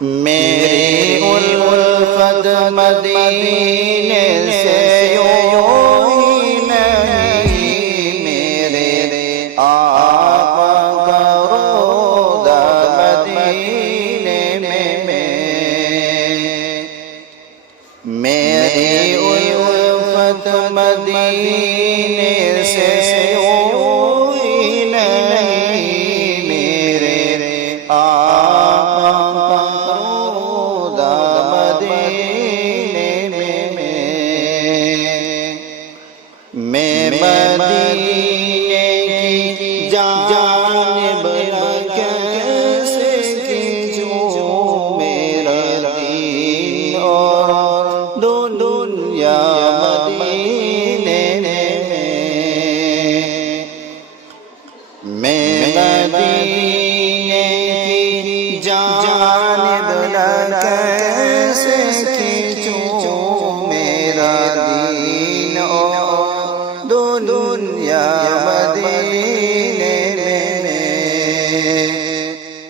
میری الفت مدینے سے یوں ہی نہیں، میرے آقا کا روضہ مدینے میں، میری الفت مدینے سے یوں ہی نہیں، میرے آقا کا روضہ مدینے میں مدینے کی جانب کیسے کھینچوں میرا دین اور دنیا مدینے میں مدینے کی جانب کیسے